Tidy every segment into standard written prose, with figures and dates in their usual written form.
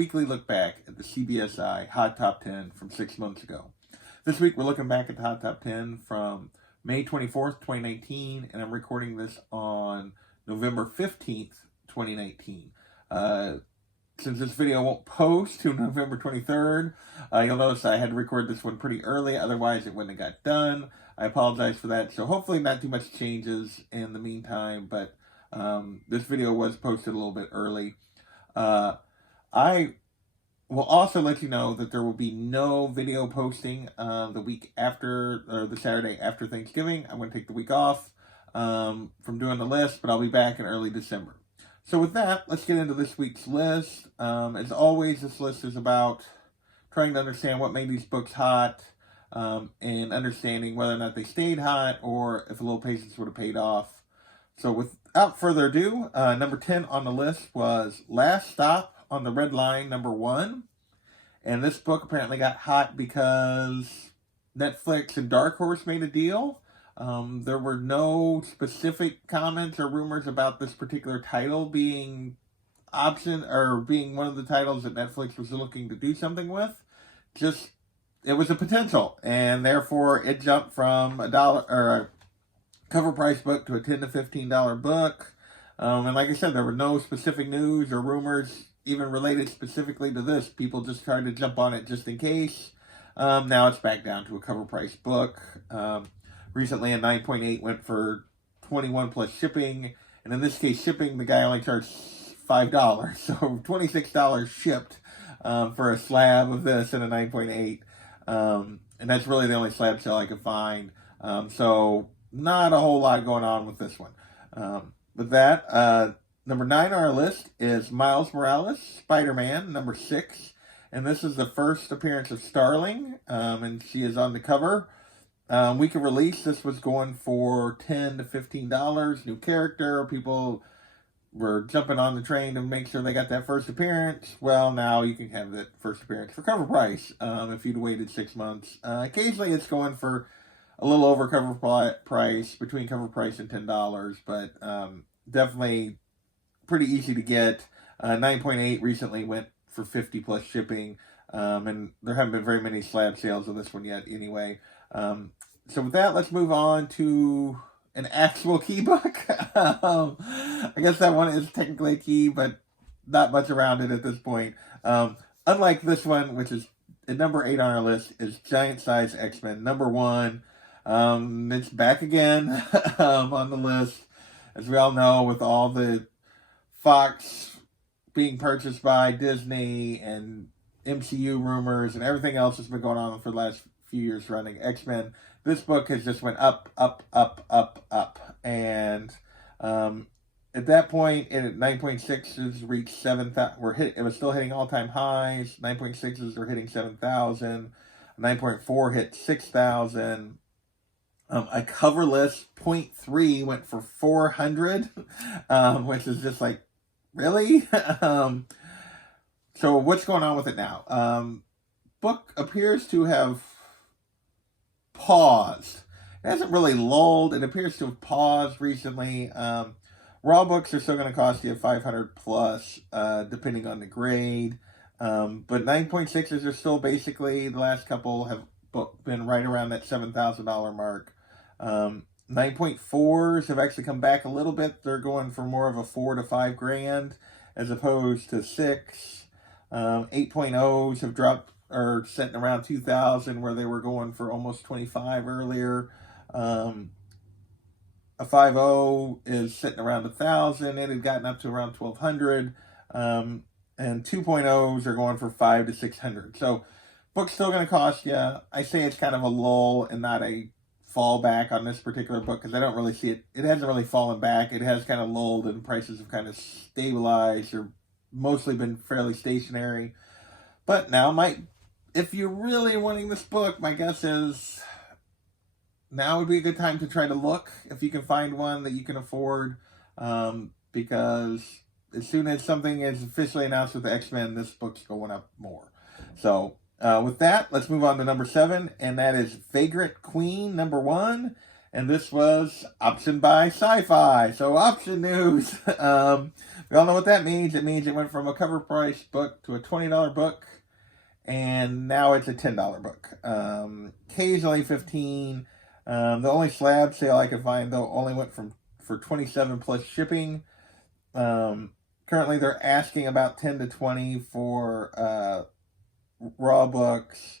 weekly look back at the CBSI Hot Top 10 from 6 months ago. This week we're looking back at the Hot Top 10 from May 24th, 2019, and I'm recording this on November 15th, 2019. Since this video won't post to November 23rd, you'll notice I had to record this one pretty early, otherwise it wouldn't have got done. I apologize for that, so hopefully not too much changes in the meantime, but this video was posted a little bit early. I will also let you know that there will be no video posting the week after, or the Saturday after Thanksgiving. I'm going to take the week off from doing the list, but I'll be back in early December. So with that, let's get into this week's list. As always, this list is about trying to understand what made these books hot, and understanding whether or not they stayed hot or if a little patience would have paid off. So without further ado, number 10 on the list was Last Stop on the Red Line, number 1. And this book apparently got hot because Netflix and Dark Horse made a deal. There were no specific comments or rumors about this particular title being being one of the titles that Netflix was looking to do something with. Just, it was a potential, and therefore it jumped from a cover price book to a $10 to $15 book. And like I said, there were no specific news or rumors even related specifically to this. People just tried to jump on it just in case. Now it's back down to a cover price book. Recently a 9.8 went for $21 plus shipping. And in this case, shipping, the guy only charged $5. So $26 shipped for a slab of this and a 9.8. And that's really the only slab sale I could find. So not a whole lot going on with this one. With that, number 9 on our list is Miles Morales, Spider-Man, number 6. And this is the first appearance of Starling, and she is on the cover. Week of release, this was going for $10 to $15. New character, people were jumping on the train to make sure they got that first appearance. Well, now you can have that first appearance for cover price if you'd waited 6 months. Occasionally it's going for a little over cover price, between cover price and $10, but definitely pretty easy to get. 9.8 recently went for 50 plus shipping, and there haven't been very many slab sales of this one yet anyway. So with that, let's move on to an actual key book. I guess that one is technically a key, but not much around it at this point. Unlike this one, which is at number 8 on our list, is Giant Size X-Men, number 1. It's back again on the list. As we all know, with all the Fox being purchased by Disney and MCU rumors and everything else that's been going on for the last few years running X-Men, this book has just went up, up, up, up, up. And at that point, at 9.6s reached 7,000. It was still hitting all-time highs. 9.6s were hitting 7,000. 9.4 hit 6,000. A cover list 0.3 went for 400, which is just like, really? So what's going on with it now? Book appears to have paused. It hasn't really lulled. It appears to have paused recently. Raw books are still going to cost you $500 plus, depending on the grade. But 9.6s are still basically, the last couple have been right around that $7,000 mark. 9.4s have actually come back a little bit. They're going for more of a $4 to $5 grand as opposed to 6. 8.0s have dropped, or sitting around 2,000 where they were going for almost 25 earlier. A 5.0 is sitting around 1,000. It had gotten up to around 1,200. And 2.0s are going for 500 to 600. So book's still going to cost you. I say it's kind of a lull and not a fallback on this particular book because I don't really see it. It hasn't really fallen back. It has kind of lulled and prices have kind of stabilized or mostly been fairly stationary. But now if you're really wanting this book, my guess is now would be a good time to try to look if you can find one that you can afford, because as soon as something is officially announced with the X-Men, this book's going up more. So with that, let's move on to number 7, and that is Vagrant Queen, number 1. and this was optioned by Sci-Fi. So option news. We all know what that means. It means it went from a cover price book to a $20 book, and now it's a $10 book. Occasionally 15. The only slab sale I could find though only went for 27 plus shipping. Currently they're asking about 10 to 20 for raw books.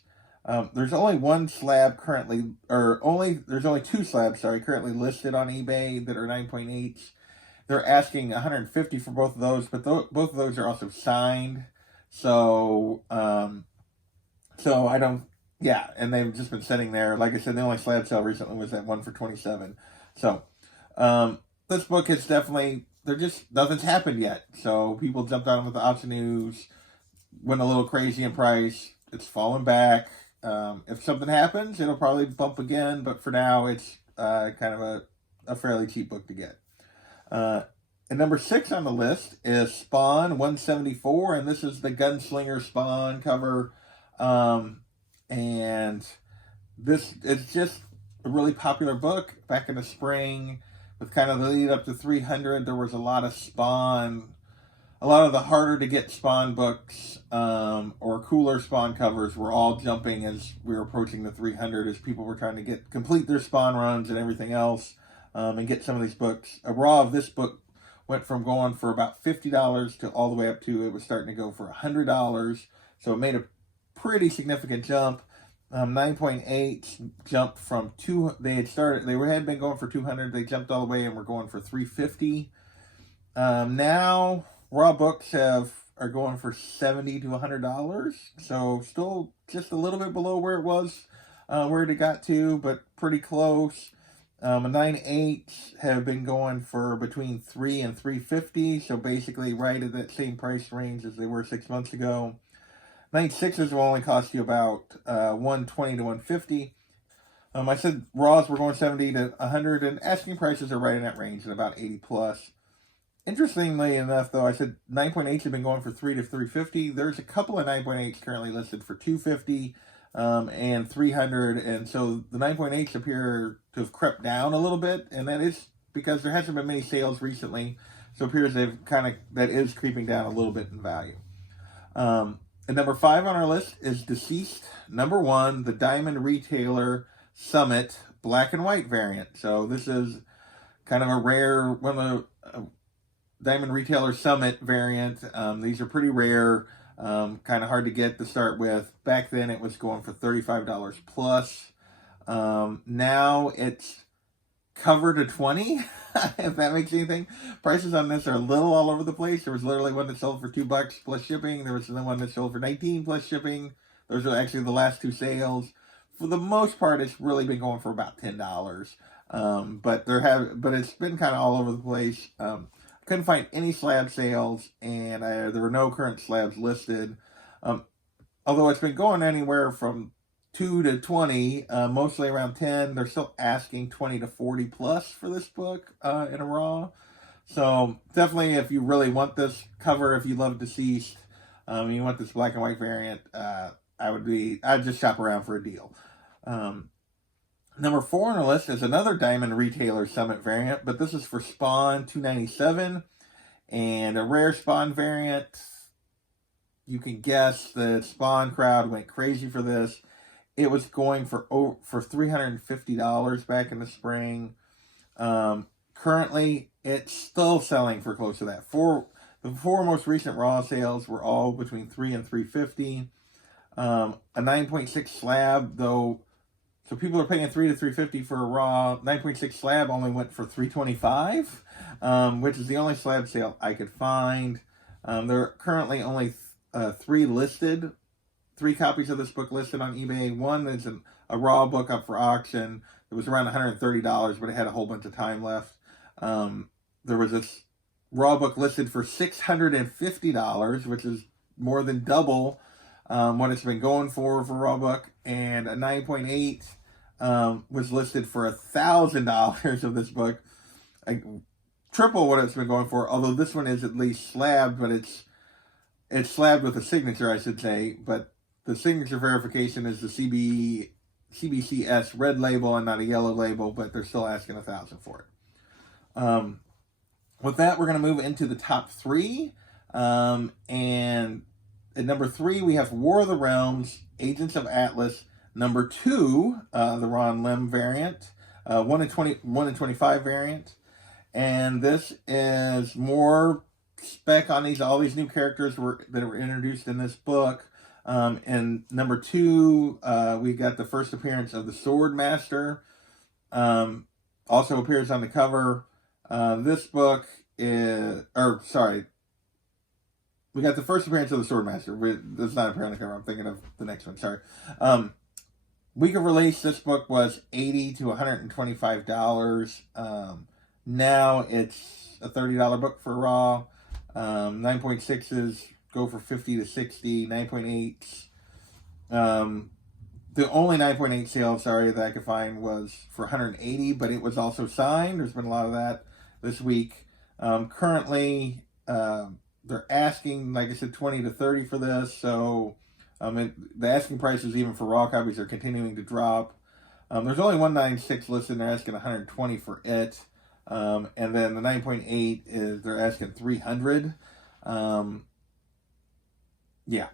There's only one slab currently, there's only two slabs, currently listed on eBay that are 9.8s. They're asking 150 for both of those, but both of those are also signed. So, I don't, yeah, and they've just been sitting there. Like I said, the only slab sale recently was that one for 27. So, this book is definitely, nothing's happened yet. So people jumped on it with the option news, went a little crazy in price. It's fallen back. If something happens, it'll probably bump again, but for now, it's kind of a fairly cheap book to get. And number 6 on the list is Spawn 174, and this is the Gunslinger Spawn cover. And this is just a really popular book. Back in the spring, with kind of the lead up to 300, there was a lot of Spawn. A lot of the harder to get Spawn books or cooler Spawn covers were all jumping as we were approaching the 300, as people were trying to complete their Spawn runs and everything else, and get some of these books. A raw of this book went from going for about $50 to all the way up to, it was starting to go for $100. So it made a pretty significant jump. 9.8 jumped from they had been going for 200. They jumped all the way and were going for 350. Now raw books are going for $70 to $100, so still just a little bit below where it was, where it got to, but pretty close. 9.8 have been going for between $300 and $350, so basically right at that same price range as they were 6 months ago. 9.6s will only cost you about $120 to $150. I said raws were going $70 to $100, and asking prices are right in that range at about $80 plus. Interestingly enough, though, I said 9.8s have been going for $300 to $350. There's a couple of 9.8s currently listed for $250 and $300, and so the 9.8s appear to have crept down a little bit, and that is because there hasn't been many sales recently, so it appears that is creeping down a little bit in value. And number 5 on our list is Deceased number 1, the Diamond Retailer Summit black and white variant. So this is kind of a rare one of the Diamond Retailer Summit variant. These are pretty rare, kind of hard to get to start with. Back then it was going for $35 plus. Now it's cover to 20, if that makes anything. Prices on this are a little all over the place. There was literally one that sold for $2 plus shipping. There was the one that sold for $19 plus shipping. Those are actually the last 2 sales. For the most part, it's really been going for about $10. But it's been kind of all over the place. Couldn't find any slab sales, and there were no current slabs listed. Although it's been going anywhere from 2 to 20, mostly around 10. They're still asking 20 to 40 plus for this book in a raw. So definitely, if you really want this cover, if you love Deceased, you want this black and white variant, I'd just shop around for a deal. Number 4 on the list is another Diamond Retailer Summit variant, but this is for Spawn 297, and a rare Spawn variant. You can guess the Spawn crowd went crazy for this. It was going for $350 back in the spring. Currently, it's still selling for close to that. The 4 most recent raw sales were all between $300 and $350. A 9.6 slab, though, so people are paying $300 to $350 for a raw. 9.6 slab only went for $325, which is the only slab sale I could find. There are currently only 3 copies of this book listed on eBay. One is a raw book up for auction. It was around $130, but it had a whole bunch of time left. There was this raw book listed for $650, which is more than double what it's been going for raw book. And a 9.8 was listed for $1,000 of this book, triple what it's been going for. Although this one is at least slabbed, but it's slabbed with a signature, I should say. But the signature verification is the CBE CBCS red label and not a yellow label, but they're still asking $1,000 for it. With that, we're going to move into the top 3. And at number 3, we have War of the Realms, Agents of Atlas. Number 2, the Ron Lim variant, 1 in 25 variant. And this is more spec on all these new characters that were introduced in this book. And number 2, we got the first appearance of the Sword Master. Also appears on the cover. This book is, we got the first appearance of the Sword Master. Does not appear on the cover. I'm thinking of the next one. Sorry. Week of release, this book was $80 to $125. Now it's a $30 book for Raw. 9.6s go for $50 to $60. 9.8s. The only 9.8 sale, that I could find was for $180, but it was also signed. There's been a lot of that this week. Currently, they're asking, like I said, $20 to $30 for this. So the asking prices, even for Raw copies, are continuing to drop. There's only 196 listed, and they're asking $120 for it. And then the 9.8 is they're asking $300. Yeah.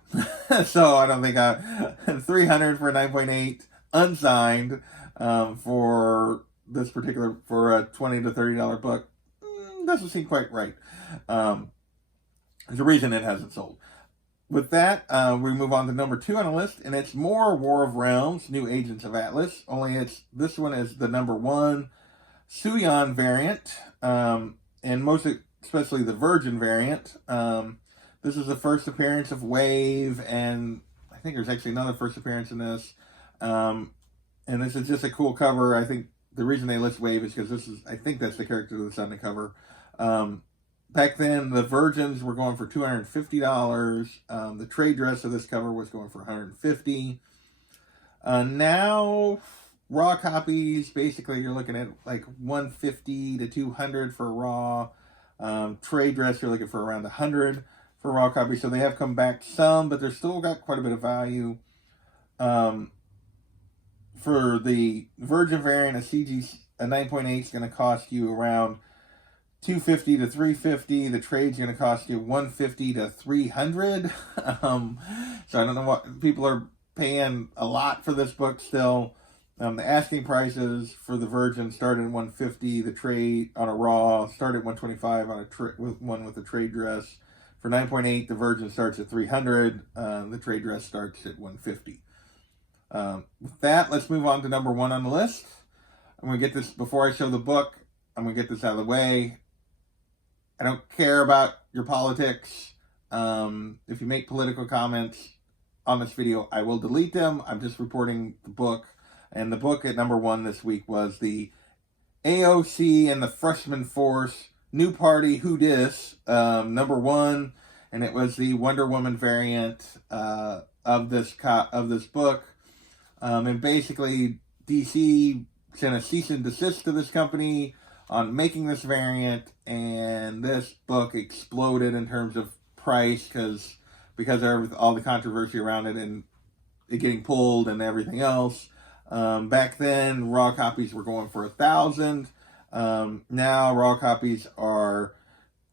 So I don't think $300 for a 9.8 unsigned for this particular, for a $20 to $30 book doesn't seem quite right. There's a reason it hasn't sold. With that, we move on to number 2 on the list, and it's more War of Realms, New Agents of Atlas. Only this one is the number 1 Suyon variant, and most especially the Virgin variant. This is the first appearance of Wave, and I think there's actually another first appearance in this. And this is just a cool cover. I think the reason they list Wave is because I think that's the character that's on the cover. Back then, the Virgins were going for $250. The trade dress of this cover was going for $150. Now, Raw copies, basically, you're looking at like $150 to $200 for Raw. Trade dress, you're looking for around $100 for Raw copies. So they have come back some, but they're still got quite a bit of value. For the Virgin variant, a 9.8 is going to cost you around $250 to $350. The trade's going to cost you $150 to $300. So I don't know what people are paying a lot for this book still. The asking prices for the Virgin started at $150. The trade on a Raw started at $125 on one with a trade dress. For 9.8, the Virgin starts at $300. The trade dress starts at $150. With that, let's move on to number 1 on the list. I'm going to get this, before I show the book, I'm going to get this out of the way. I don't care about your politics. If you make political comments on this video, I will delete them. I'm just reporting the book. And the book at number 1 this week was the AOC and the Freshman Force New Party Who Dis, number 1. And it was the Wonder Woman variant of this book. And basically, DC sent a cease and desist to this company on making this variant, and this book exploded in terms of price because of all the controversy around it and it getting pulled and everything else. Back then, Raw copies were going for $1,000. Now Raw copies are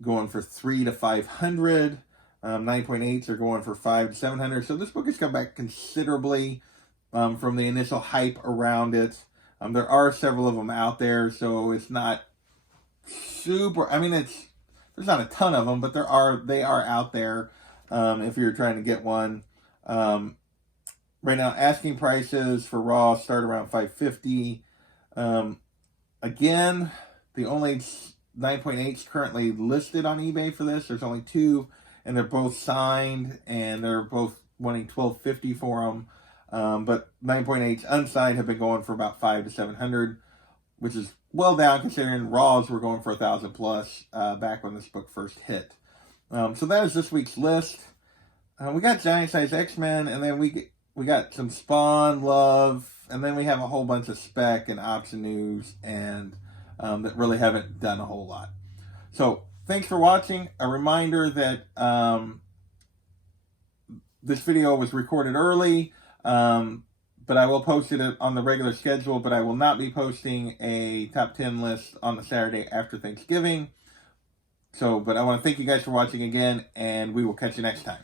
going for $300 to $500. 9.8s are going for $500 to $700. So this book has come back considerably from the initial hype around it. There are several of them out there, so it's not super. I mean, there's not a ton of them, but they are out there if you're trying to get one. Right now, asking prices for Raw start around $550. Again, the only 9.8s currently listed on eBay for this. There's only 2, and they're both signed, and they're both wanting $12.50 for them. But 9.8s unsigned have been going for about $500 to $700, which is well down considering Raws were going for $1,000 plus back when this book first hit. So that is this week's list. We got Giant Size X-Men, and then we got some Spawn love, and then we have a whole bunch of spec and option news, and that really haven't done a whole lot. So thanks for watching. A reminder that this video was recorded early. but I will post it on the regular schedule, but I will not be posting a top 10 list on the Saturday after Thanksgiving. So, but I want to thank you guys for watching again, and we will catch you next time.